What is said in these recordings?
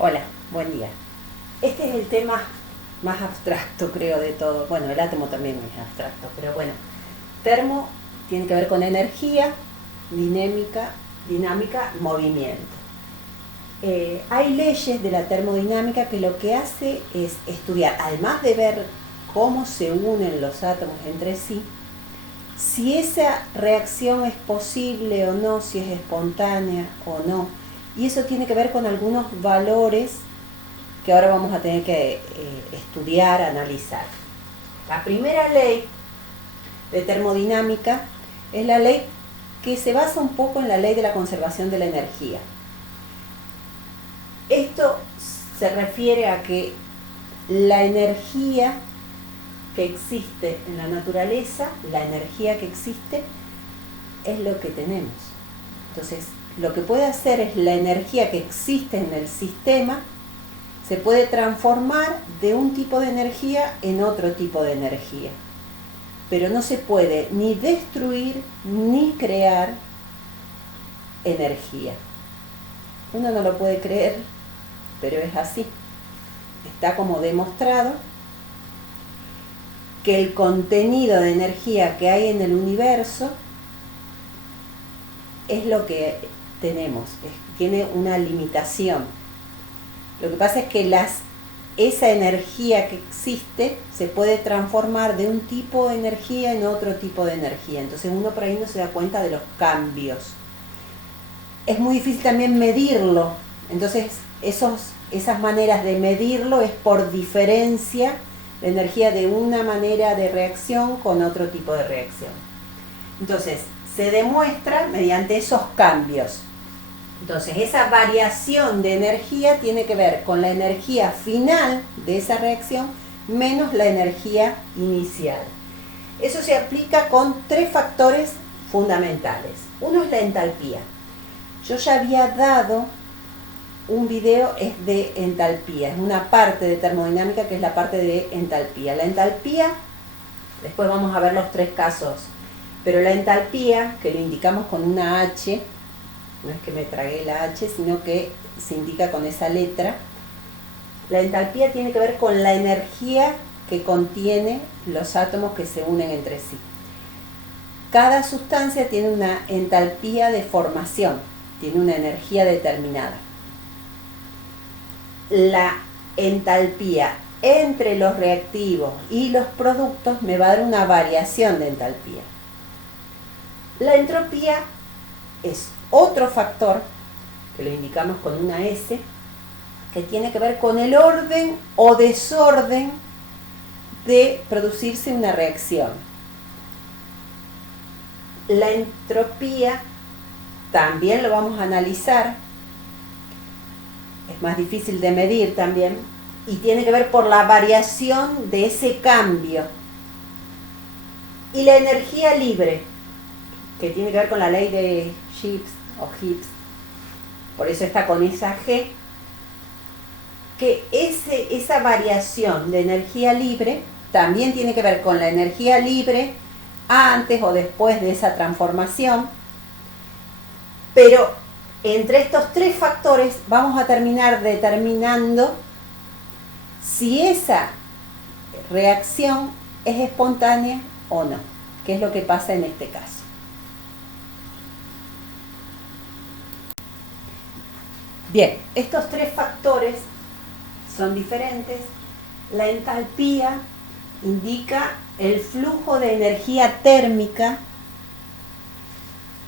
Hola, buen día. Este es el tema más abstracto, creo, de todo. Bueno, el átomo también es abstracto, pero bueno. Termo tiene que ver con energía, dinámica, movimiento. Hay leyes de la termodinámica que lo que hace es estudiar, además de ver cómo se unen los átomos entre sí, si esa reacción es posible o no, si es espontánea o no. Y eso tiene que ver con algunos valores que ahora vamos a tener que estudiar, analizar. La primera ley de termodinámica es la ley que se basa un poco en la ley de la conservación de la energía. Esto se refiere a que la energía que existe en la naturaleza, la energía que existe, es lo que tenemos. Entonces, lo que puede hacer es la energía que existe en el sistema, se puede transformar de un tipo de energía en otro tipo de energía. Pero no se puede ni destruir ni crear energía. Uno no lo puede creer, pero es así. Está como demostrado que el contenido de energía que hay en el universo es lo que tenemos, tiene una limitación. Lo que pasa es que esa energía que existe se puede transformar de un tipo de energía en otro tipo de energía. Entonces uno por ahí no se da cuenta de los cambios. Es muy difícil también medirlo. Entonces esas maneras de medirlo es por diferencia la energía de una manera de reacción con otro tipo de reacción. Entonces se demuestra mediante esos cambios. Entonces, esa variación de energía tiene que ver con la energía final de esa reacción menos la energía inicial. Eso se aplica con tres factores fundamentales. Uno es la entalpía. Yo ya había dado un video de entalpía, es una parte de termodinámica que es la parte de entalpía. La entalpía, después vamos a ver los tres casos, pero la entalpía, que lo indicamos con una H, no es que me tragué la H, sino que se indica con esa letra. La entalpía tiene que ver con la energía que contiene los átomos que se unen entre sí. Cada sustancia tiene una entalpía de formación, tiene una energía determinada. La entalpía entre los reactivos y los productos me va a dar una variación de entalpía. La entropía es otro factor, que lo indicamos con una S, que tiene que ver con el orden o desorden de producirse una reacción. La entropía también lo vamos a analizar, es más difícil de medir también, y tiene que ver por la variación de ese cambio. Y la energía libre, que tiene que ver con la ley de Gibbs o Gibbs, por eso está con esa G, que esa variación de energía libre también tiene que ver con la energía libre antes o después de esa transformación, pero entre estos tres factores vamos a terminar determinando si esa reacción es espontánea o no, que es lo que pasa en este caso. Bien, estos tres factores son diferentes. La entalpía indica el flujo de energía térmica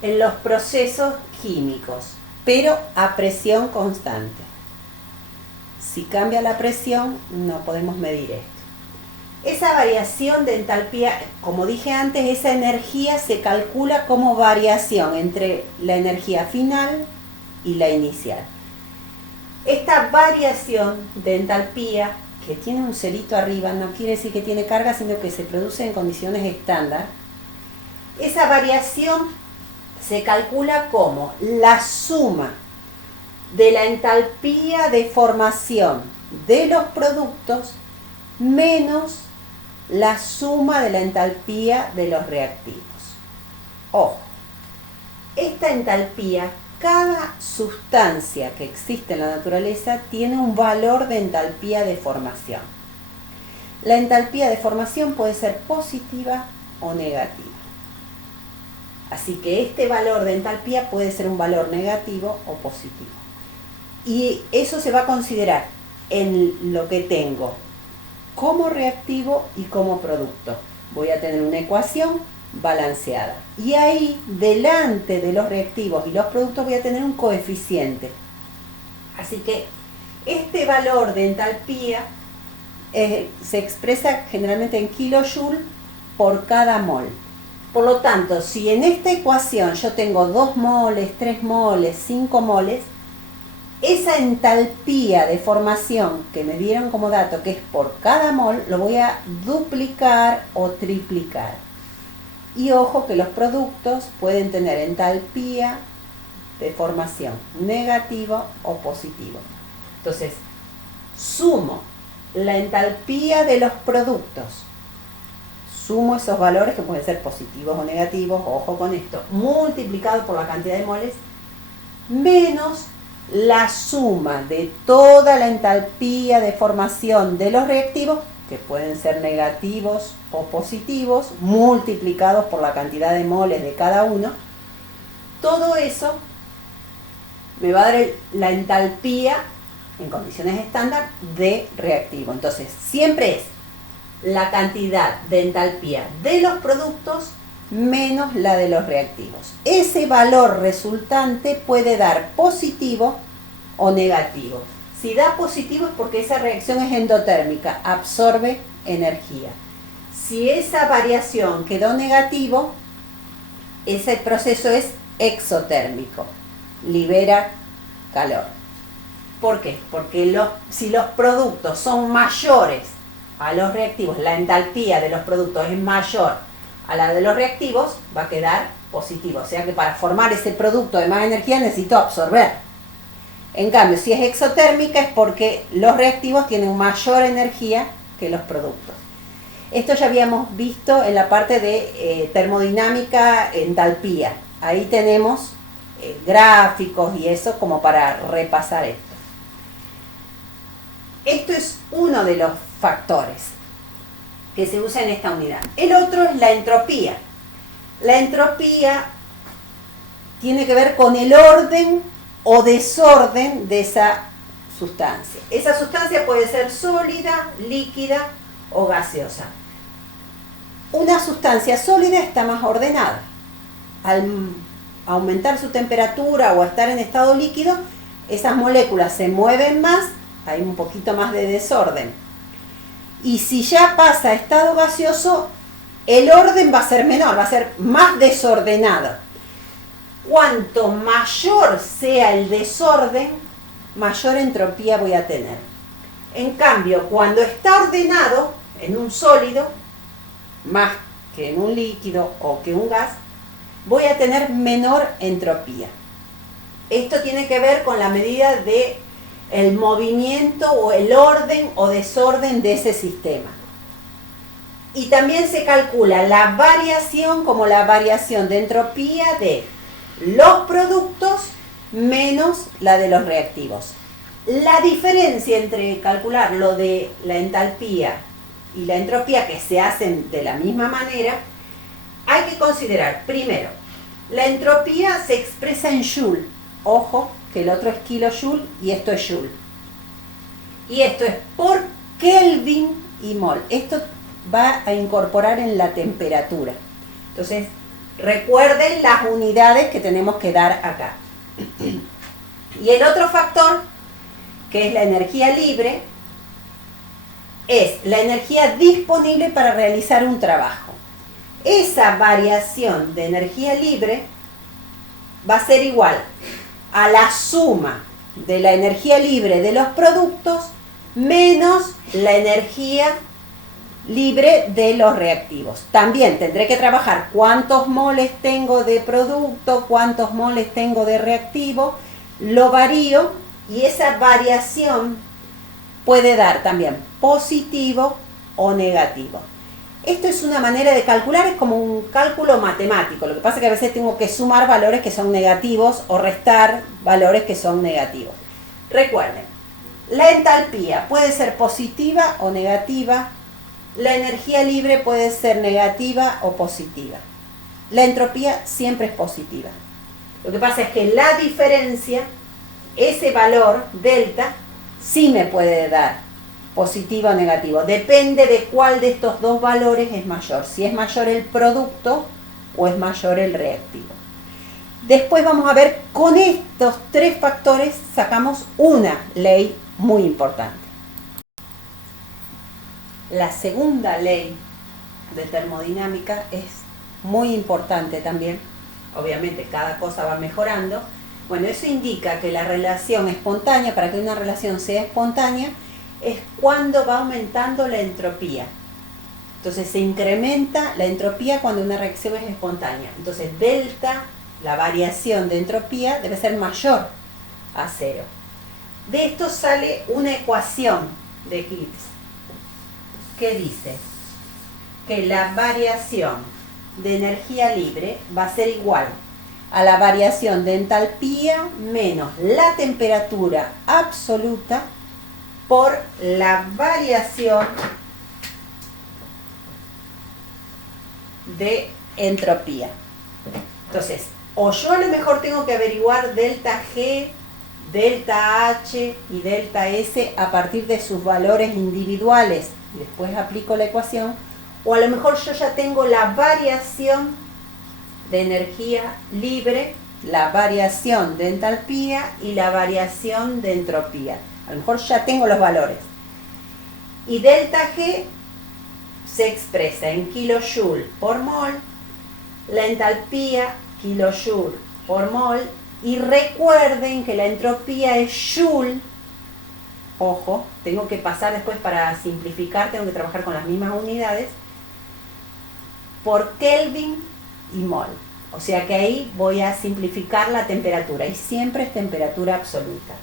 en los procesos químicos, pero a presión constante. Si cambia la presión, no podemos medir esto. Esa variación de entalpía, como dije antes, esa energía se calcula como variación entre la energía final y la inicial. Esta variación de entalpía, que tiene un cerito arriba, no quiere decir que tiene carga, sino que se produce en condiciones estándar. Esa variación se calcula como la suma de la entalpía de formación de los productos menos la suma de la entalpía de los reactivos. Ojo, esta entalpía cada sustancia que existe en la naturaleza tiene un valor de entalpía de formación. La entalpía de formación puede ser positiva o negativa. Así que este valor de entalpía puede ser un valor negativo o positivo. Y eso se va a considerar en lo que tengo como reactivo y como producto. Voy a tener una ecuación balanceada. Y ahí, delante de los reactivos y los productos, voy a tener un coeficiente. Así que este valor de entalpía se expresa generalmente en kilojoule por cada mol. Por lo tanto, si en esta ecuación yo tengo 2 moles, 3 moles, 5 moles, esa entalpía de formación que me dieron como dato, que es por cada mol, lo voy a duplicar o triplicar. Y ojo que los productos pueden tener entalpía de formación negativo o positivo. Entonces, sumo la entalpía de los productos, sumo esos valores que pueden ser positivos o negativos, ojo con esto, multiplicado por la cantidad de moles, menos la suma de toda la entalpía de formación de los reactivos, que pueden ser negativos o positivos, multiplicados por la cantidad de moles de cada uno. Todo eso me va a dar la entalpía en condiciones estándar de reactivo. Entonces, siempre es la cantidad de entalpía de los productos menos la de los reactivos. Ese valor resultante puede dar positivo o negativo. Si da positivo es porque esa reacción es endotérmica, absorbe energía. Si esa variación quedó negativo, ese proceso es exotérmico, libera calor. ¿Por qué? Porque si los productos son mayores a los reactivos, la entalpía de los productos es mayor a la de los reactivos, va a quedar positivo. O sea que para formar ese producto de más energía necesito absorber. En cambio, si es exotérmica es porque los reactivos tienen mayor energía que los productos. Esto ya habíamos visto en la parte de termodinámica, entalpía. Ahí tenemos gráficos y eso como para repasar esto. Esto es uno de los factores que se usa en esta unidad. El otro es la entropía. La entropía tiene que ver con el orden o desorden de esa sustancia. Esa sustancia puede ser sólida, líquida o gaseosa. Una sustancia sólida está más ordenada. Al aumentar su temperatura o estar en estado líquido, esas moléculas se mueven más, hay un poquito más de desorden. Y si ya pasa a estado gaseoso, el orden va a ser menor, va a ser más desordenado. Cuanto mayor sea el desorden, mayor entropía voy a tener. En cambio, cuando está ordenado en un sólido, más que en un líquido o que un gas, voy a tener menor entropía. Esto tiene que ver con la medida de el movimiento o el orden o desorden de ese sistema. Y también se calcula la variación como la variación de entropía de los productos menos la de los reactivos. La diferencia entre calcular lo de la entalpía y la entropía, que se hacen de la misma manera, hay que considerar, primero, la entropía se expresa en joule. Ojo, que el otro es kilojoule y esto es joule. Y esto es por Kelvin y mol. Esto va a incorporar en la temperatura. Entonces, recuerden las unidades que tenemos que dar acá. Y el otro factor, que es la energía libre, es la energía disponible para realizar un trabajo. Esa variación de energía libre va a ser igual a la suma de la energía libre de los productos menos la energía libre de los reactivos. También tendré que trabajar cuántos moles tengo de producto, cuántos moles tengo de reactivo, lo varío y esa variación puede dar también positivo o negativo. Esto es una manera de calcular, es como un cálculo matemático. Lo que pasa es que a veces tengo que sumar valores que son negativos o restar valores que son negativos. Recuerden, la entalpía puede ser positiva o negativa. La energía libre puede ser negativa o positiva. La entropía siempre es positiva. Lo que pasa es que la diferencia, ese valor delta, sí me puede dar positivo o negativo. Depende de cuál de estos dos valores es mayor. Si es mayor el producto o es mayor el reactivo. Después vamos a ver, con estos tres factores sacamos una ley muy importante. La segunda ley de termodinámica es muy importante también. Obviamente cada cosa va mejorando. Bueno, eso indica que la relación espontánea, para que una relación sea espontánea, es cuando va aumentando la entropía. Entonces se incrementa la entropía cuando una reacción es espontánea. Entonces delta, la variación de entropía, debe ser mayor a cero. De esto sale una ecuación de Gibbs que dice que la variación de energía libre va a ser igual a la variación de entalpía menos la temperatura absoluta por la variación de entropía. Entonces, o yo a lo mejor tengo que averiguar delta G, delta H y delta S a partir de sus valores individuales y después aplico la ecuación, o a lo mejor yo ya tengo la variación de energía libre, la variación de entalpía y la variación de entropía. A lo mejor ya tengo los valores. Y delta G se expresa en kilojoule por mol, la entalpía kilojoule por mol, y recuerden que la entropía es joule. Ojo, tengo que pasar después para simplificar, tengo que trabajar con las mismas unidades, por Kelvin y mol. O sea que ahí voy a simplificar la temperatura y siempre es temperatura absoluta.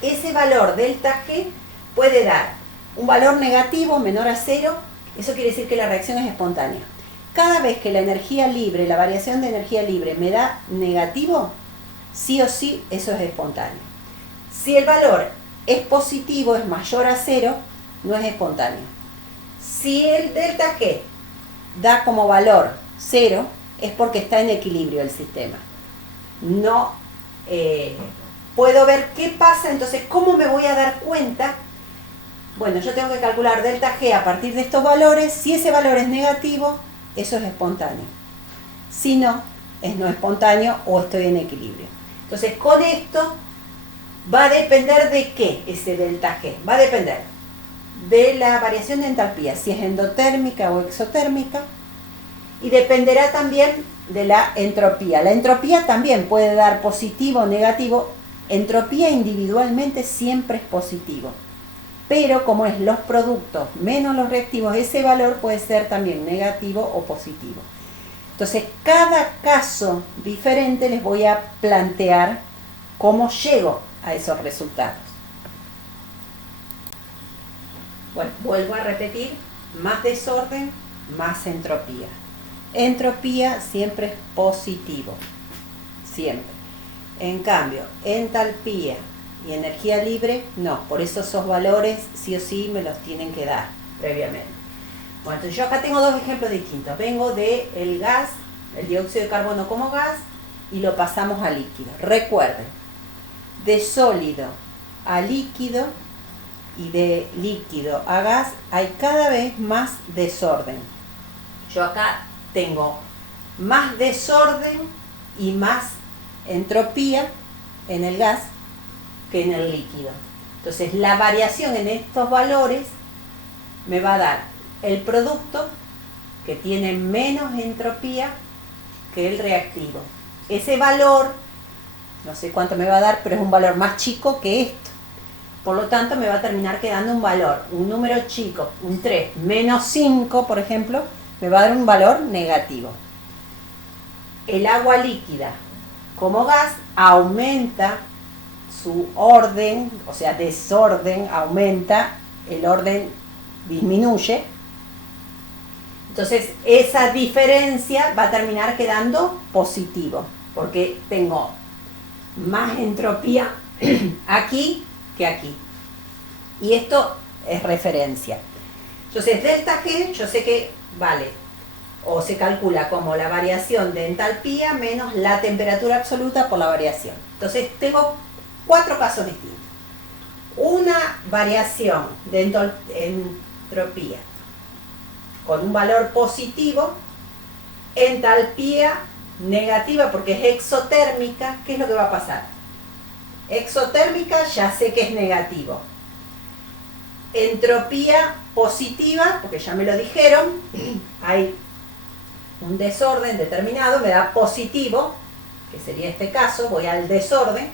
Ese valor delta G puede dar un valor negativo menor a cero. Eso quiere decir que la reacción es espontánea. Cada vez que la energía libre, la variación de energía libre me da negativo, sí o sí eso es espontáneo. Si el valor es positivo, es mayor a cero, no es espontáneo. Si el delta G da como valor cero, es porque está en equilibrio el sistema. No puedo ver qué pasa, entonces, ¿cómo me voy a dar cuenta? Bueno, yo tengo que calcular delta G a partir de estos valores. Si ese valor es negativo, eso es espontáneo. Si no, es no espontáneo o estoy en equilibrio. Entonces, con esto va a depender de qué ese delta G. Va a depender de la variación de entalpía, si es endotérmica o exotérmica, y dependerá también de la entropía. La entropía también puede dar positivo o negativo. Entropía individualmente siempre es positivo, pero como es los productos menos los reactivos, ese valor puede ser también negativo o positivo. Entonces, cada caso diferente les voy a plantear cómo llego a esos resultados. Bueno, vuelvo a repetir, más desorden, más entropía. Entropía siempre es positivo, siempre. En cambio, entalpía y energía libre, no. Por eso esos valores sí o sí me los tienen que dar previamente. Bueno, entonces yo acá tengo dos ejemplos distintos. Vengo del gas, el dióxido de carbono como gas, y lo pasamos a líquido. Recuerden, de sólido a líquido y de líquido a gas hay cada vez más desorden. Yo acá tengo más desorden y más entropía en el gas que en el líquido. Entonces la variación en estos valores me va a dar el producto que tiene menos entropía que el reactivo. Ese valor, no sé cuánto me va a dar, pero es un valor más chico que esto. Por lo tanto me va a terminar quedando un valor, un número chico, un 3 menos 5, por ejemplo, me va a dar un valor negativo. El agua líquida como gas aumenta su orden, o sea, desorden aumenta, el orden disminuye. Entonces esa diferencia va a terminar quedando positivo, porque tengo más entropía aquí que aquí. Y esto es referencia. Entonces delta G yo sé que vale, o se calcula como la variación de entalpía menos la temperatura absoluta por la variación. Entonces tengo 4 casos distintos. Una variación de entropía con un valor positivo, entalpía negativa porque es exotérmica. ¿Qué es lo que va a pasar? Exotérmica ya sé que es negativo. Entropía positiva, porque ya me lo dijeron, hay un desorden determinado, me da positivo, que sería este caso, voy al desorden.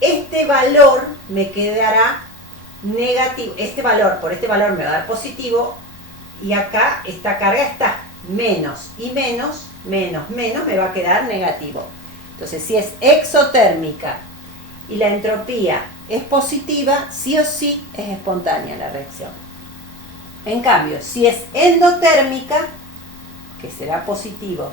Este valor me quedará negativo, este valor por este valor me va a dar positivo, y acá esta carga está menos y menos, menos, menos, me va a quedar negativo. Entonces si es exotérmica y la entropía es positiva, sí o sí es espontánea la reacción. En cambio, si es endotérmica, que será positivo,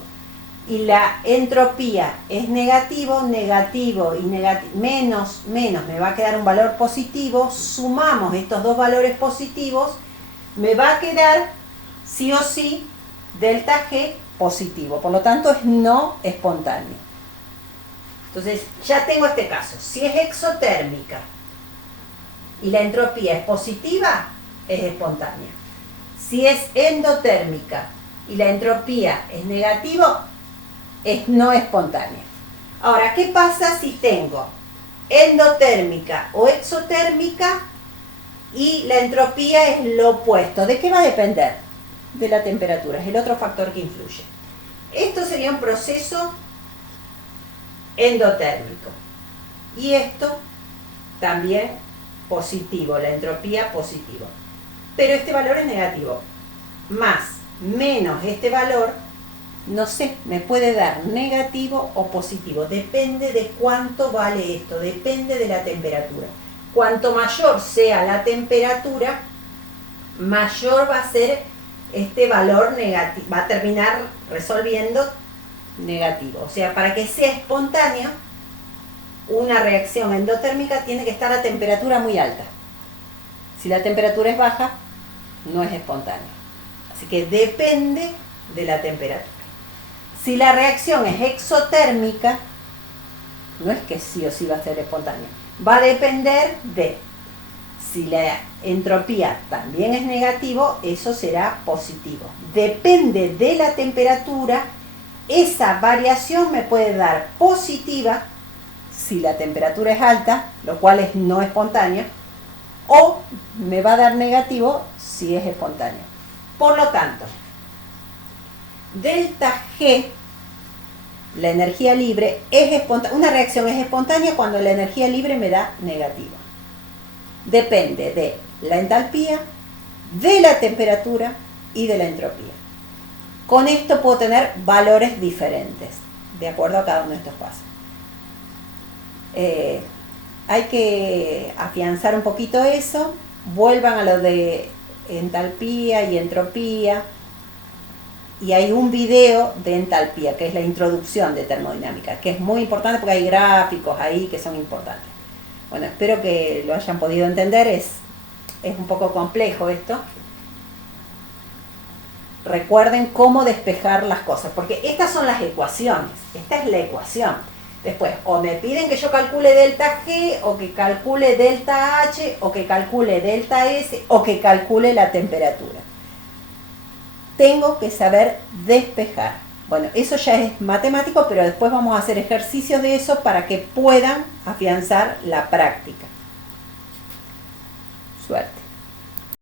y la entropía es negativo, negativo y menos, menos, me va a quedar un valor positivo, sumamos estos dos valores positivos, me va a quedar sí o sí delta G positivo, por lo tanto es no espontáneo. Entonces ya tengo este caso, si es exotérmica y la entropía es positiva, es espontánea. Si es endotérmica y la entropía es negativo, es no espontánea. Ahora, ¿qué pasa si tengo endotérmica o exotérmica y la entropía es lo opuesto? ¿De qué va a depender? De la temperatura, es el otro factor que influye. Esto sería un proceso endotérmico. Y esto también positivo, la entropía positivo. Pero este valor es negativo. Más, menos este valor, no sé, me puede dar negativo o positivo. Depende de cuánto vale esto, depende de la temperatura. Cuanto mayor sea la temperatura, mayor va a ser este valor negativo, va a terminar resolviendo negativo. O sea, para que sea espontánea, una reacción endotérmica tiene que estar a temperatura muy alta. Si la temperatura es baja, no es espontánea. Así que depende de la temperatura. Si la reacción es exotérmica, no es que sí o sí va a ser espontánea. Va a depender de si la entropía también es negativo, eso será positivo. Depende de la temperatura, esa variación me puede dar positiva si la temperatura es alta, lo cual es no espontánea, o me va a dar negativo si es espontáneo. Por lo tanto, delta G, la energía libre, es espontánea. Una reacción es espontánea cuando la energía libre me da negativa. Depende de la entalpía, de la temperatura y de la entropía. Con esto puedo tener valores diferentes, de acuerdo a cada uno de estos pasos. Hay que afianzar un poquito eso, vuelvan a lo de entalpía y entropía, y hay un video de entalpía, que es la introducción de termodinámica, que es muy importante porque hay gráficos ahí que son importantes. Bueno, espero que lo hayan podido entender, es un poco complejo esto. Recuerden cómo despejar las cosas, porque estas son las ecuaciones, esta es la ecuación. Después, o me piden que yo calcule delta G, o que calcule delta H, o que calcule delta S, o que calcule la temperatura. Tengo que saber despejar. Bueno, eso ya es matemático, pero después vamos a hacer ejercicios de eso para que puedan afianzar la práctica. Suerte.